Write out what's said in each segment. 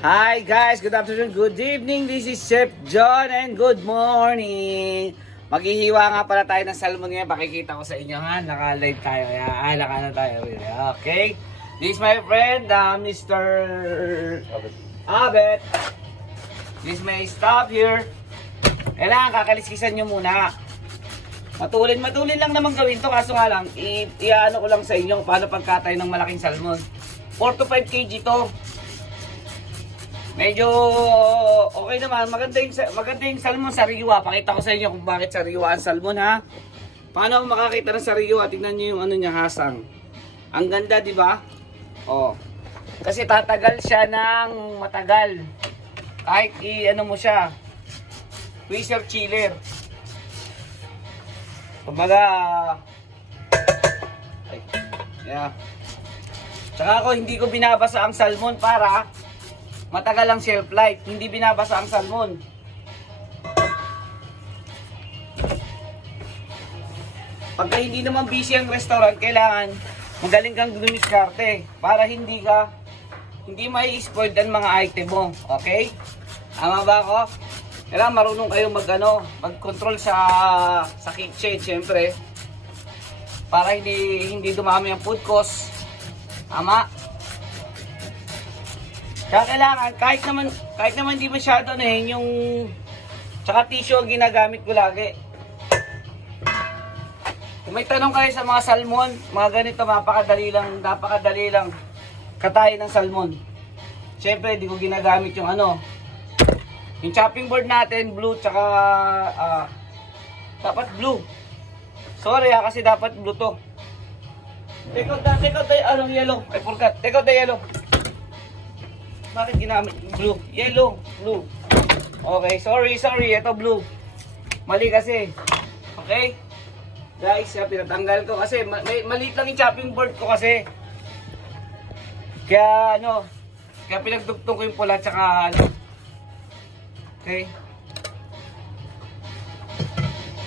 Hi guys, good afternoon, good evening. This is Chef John and good morning. Maghihiwa nga pala tayo ng salmon ngayon. Pakikita ko sa inyo ha. Naka-live tayo. Naka tayo. Okay. This is my friend, Mr. Abet. This is my staff here. Kailangan kakaliskisan nyo muna. Matulin lang naman gawin to. Kaso nga lang, i-ano ko lang sa inyo paano pagkatay ng malaking salmon. 4 to 5 kg to. Medyo okay naman, maganda yung salmon sariwa. Pakita ko sa inyo kung bakit sariwa ang salmon ha. Paano makakita ng sariwa? Tingnan niyo yung ano niya, hasang. Ang ganda, di ba? Oh. Kasi tatagal siya ng matagal. Kahit i-ano mo siya. Freezer chiller. Kumbaga yeah. Tsaka ako hindi ko binabasa ang salmon para matagal ang shelf life. Hindi binabasa ang salmon. Pagka hindi naman busy ang restaurant, kailangan magaling kang dumiskarte para hindi mai-spoiled ang mga item mo. Okay? Tama ba ako? Kailangan marunong kayo mag-control sa kitchen, syempre. Para hindi dumami ang food cost. Tama? Kaya kailangan, kahit naman hindi masyado yung tsaka tissue ang ginagamit ko lagi. Kung may tanong kayo sa mga salmon, mga ganito, napakadali lang katayin ng salmon. Siyempre, di ko ginagamit yung yung chopping board natin, blue, tsaka dapat blue. Sorry kasi dapat blue to. Take out the yellow. I forgot. Take out the yellow. Bakit ginamit blue? Yellow, blue. Okay, sorry. Ito blue. Mali kasi. Okay? Guys, pinatanggal ko kasi maliit lang yung chopping board ko kasi. Kaya kaya pinagdugtong ko yung pula tsaka Okay?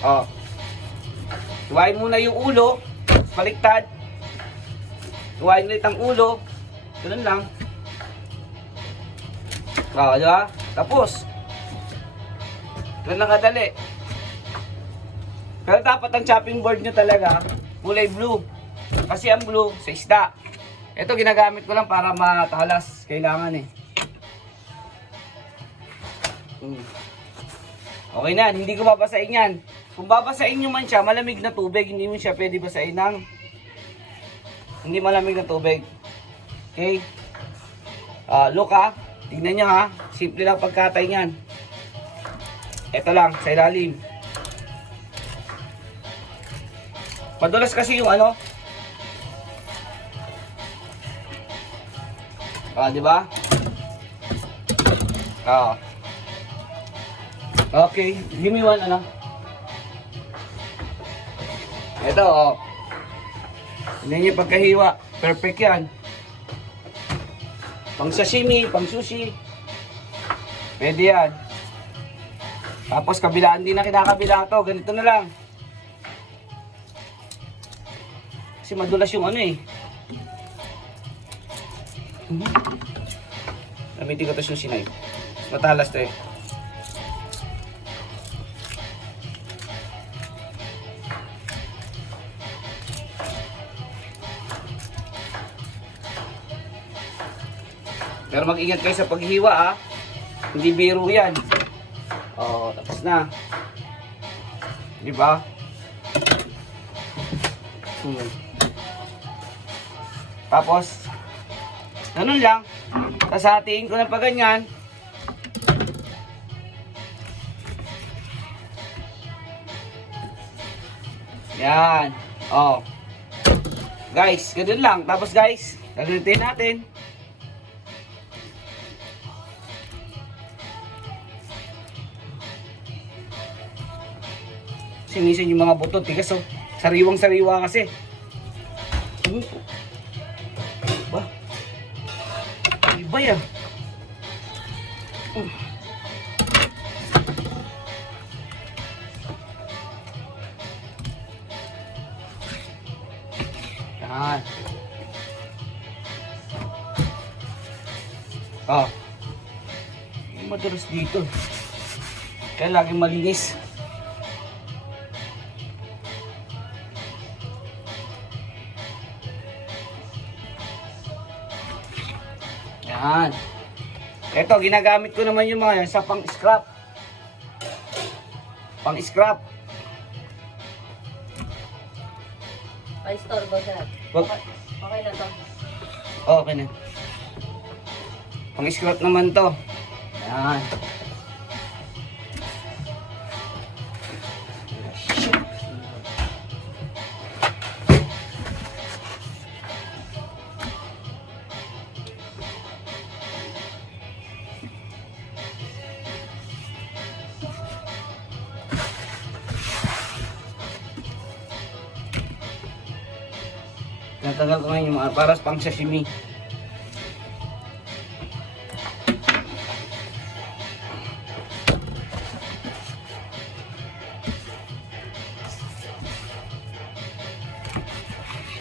Oh. Tuwain muna yung ulo, baliktad. Tuwain ulit ang ulo. Ganun lang. Di ba? Tapos, ganun lang kadali. Pero dapat ang chopping board nyo talaga, kulay blue. Kasi ang blue sa isda. Ito ginagamit ko lang para matalas. Kailangan Okay na, hindi ko babasain yan. Kung babasain nyo man siya, malamig na tubig, hindi mo siya pwede basain ng hindi malamig na tubig. Okay? Look ha. Tignan nyo ha, simple lang pagkatay niyan. Ito lang, sa ilalim. Madulas kasi yung di ba? Okay, give me one Ito Tignan nyo pagkahiwa, perfect yan. Pang sashimi, pang sushi. Pwede yan. Tapos kabilaan din na kinakabila to. Ganito na lang. Kasi madulas yung Gamitin ko to sushi knife. Matalas to Pero mag-ingat kayo sa paghihiwa Hindi biro yan. Tapos na. Di ba? Tapos, ganun lang. Sasatiin ko na pa ganyan. Yan. Guys, ganun lang. Tapos guys, gagalitin natin. Sinisin yung mga buto, tigas Sariwang-sariwa kasi. Ba? Iba yan. Yan. madulas dito. Kaya laging malinis. Yan. Ito, ginagamit ko naman yung mga yan sa pang-scrap. Pang-scrap. Pa-store ba dyan? Wag. Okay na to. Okay na. Pang-scrap naman to. Yan. Tinatagal ko ngayon yung mga para pang sashimi.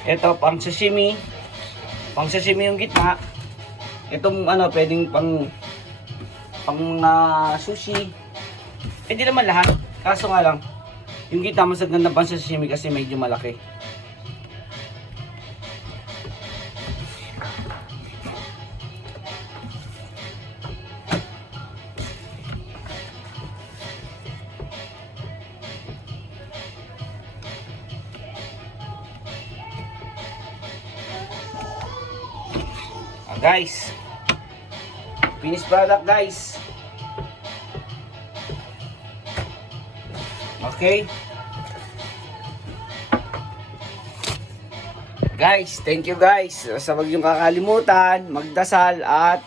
Ito pang sashimi. Pang sashimi yung gitna. Itong ano pwedeng pang sushi. Hindi naman lahat. Kaso nga lang yung gitna mas ganda pang sashimi kasi medyo malaki. Guys, finished product guys. Okay. Guys, thank you guys. Sa wag niyong kakalimutan, magdasal at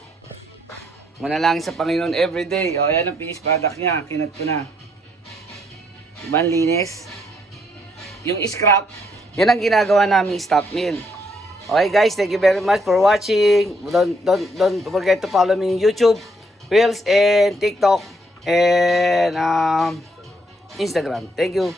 manalangin sa Panginoon everyday. O, yan ang finished product niya. Kinat ko na. Ibang linis. Yung scrap, yan ang ginagawa namin stop meal. Okay guys, thank you very much for watching. Don't forget to follow me on YouTube, Reels, and TikTok, and Instagram. Thank you.